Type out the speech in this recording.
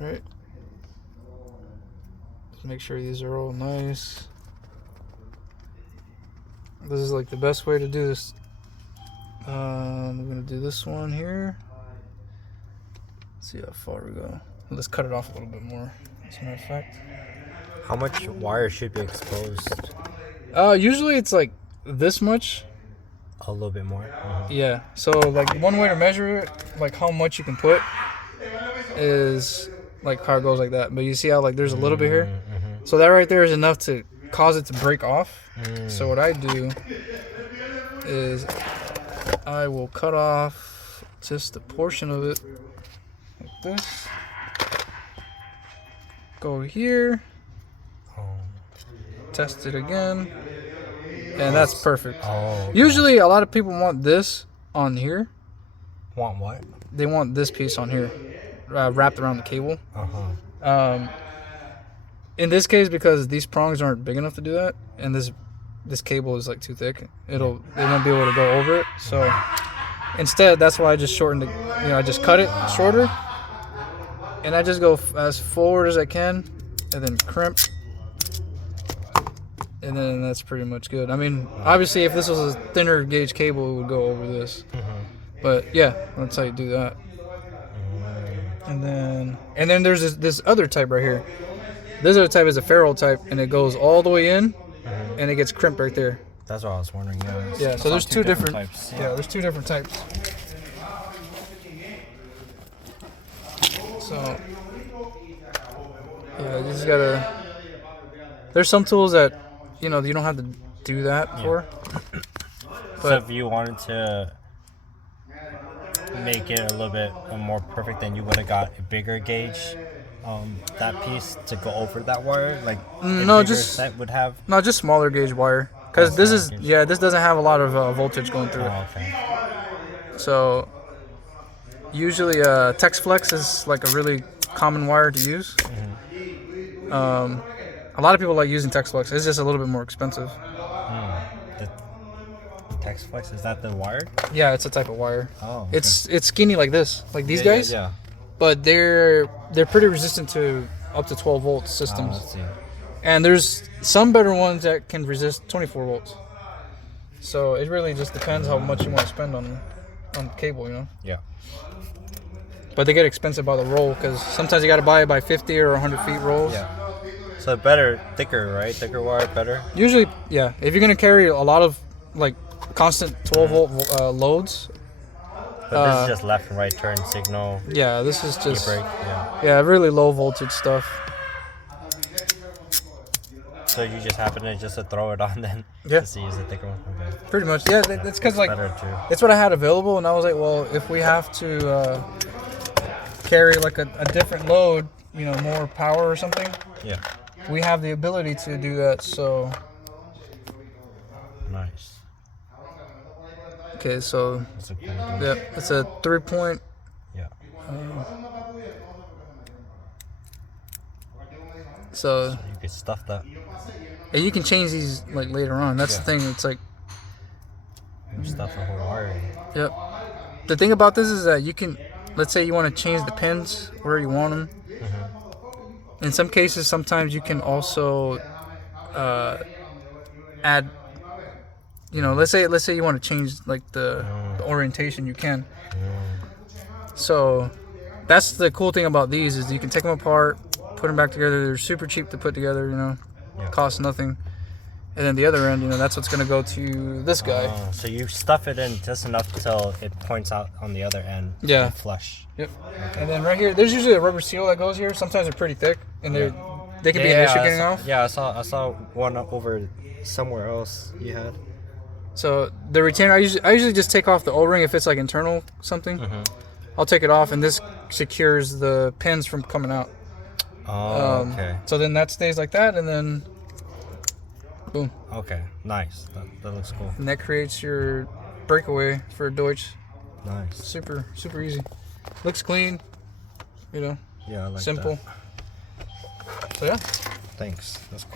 Right. Just make sure these are all nice. This is like the best way to do this. I'm gonna do this one here. Let's see how far we go. Let's cut it off a little bit more, as a matter of fact. How much wire should be exposed? Usually it's like this much. A little bit more. Yeah. So like one way to measure it, like how much you can put, is like how it goes like that. But you see how like there's a little bit here. So that right there is enough to cause it to break off. So what I do is I will cut off just a portion of it like this. Go here. Test it again. And that's perfect. Oh, okay. Usually a lot of people want this on here. Want what? They want this piece on here wrapped around the cable. In this case, because these prongs aren't big enough to do that, and this cable is like too thick, they won't be able to go over it. So instead, that's why I just shortened it. I just cut it shorter, and I just go as forward as I can, and then crimp. And then that's pretty much good. I mean, obviously, if this was a thinner gauge cable, it would go over this. But yeah, that's how you do that. And then there's this other type right here. This other type is a ferrule type, and it goes all the way in, and it gets crimped right there. That's what I was wondering. Yeah. So there's two different types. Yeah, there's two different types. So yeah, you just gotta. There's some tools that you don't have to do that for. So if you wanted to make it a little bit more perfect, then you would have got a bigger gauge, that piece to go over that wire, like set would have. No, just smaller gauge wire, because this doesn't have a lot of voltage going through it. Okay. So usually TexFlex is like a really common wire to use. A lot of people like using TexFlex. It's just a little bit more expensive. The TexFlex, is that the wire? Yeah, it's a type of wire. Oh. Okay. It's skinny like this, like these guys. Yeah. But they're pretty resistant to up to 12 volt systems. Let's see. And there's some better ones that can resist 24 volts. So it really just depends how much you want to spend on cable, Yeah. But they get expensive by the roll, because sometimes you got to buy it by 50 or 100 feet rolls. Yeah. So thicker, right? Thicker wire, better? Usually, yeah. If you're going to carry a lot of, like, constant 12 volt loads. But this is just left and right turn signal. Yeah, this is just... E-brake, yeah, really low voltage stuff. So you just happen to throw it on then? Yeah. To use the thicker one? Okay. Pretty much. Yeah, that's because, like, better too. it's what I had available, and I was like, well, if we have to carry, like, a different load, more power or something, Yeah. we have the ability to do that, so... Nice. Okay, so... That's a cool yeah, it's a 3-point... Yeah. So you could stuff that. And you can change these like later on. That's the thing. It's like Stuff the whole wire. Yep. The thing about this is that you can, let's say you want to change the pins where you want them. In some cases, sometimes you can also add. Let's say you want to change like the orientation. You can. So that's the cool thing about these is you can take them apart, put them back together. They're super cheap to put together. Cost nothing. And then the other end, that's what's gonna go to this guy. So you stuff it in just enough till it points out on the other end. Yeah. Flush. Yep. And then right here, there's usually a rubber seal that goes here. Sometimes they're pretty thick, and they can be an issue getting off. Yeah, I saw one up over somewhere else you had. So the retainer, I usually just take off the O-ring if it's like internal something. I'll take it off, and this secures the pins from coming out. Oh, okay. So then that stays like that, and then boom. Okay, nice. That looks cool. And that creates your breakaway for Duestch. Nice. Super, super easy. Looks clean. Yeah, I like simple. that. So yeah. Thanks. That's cool.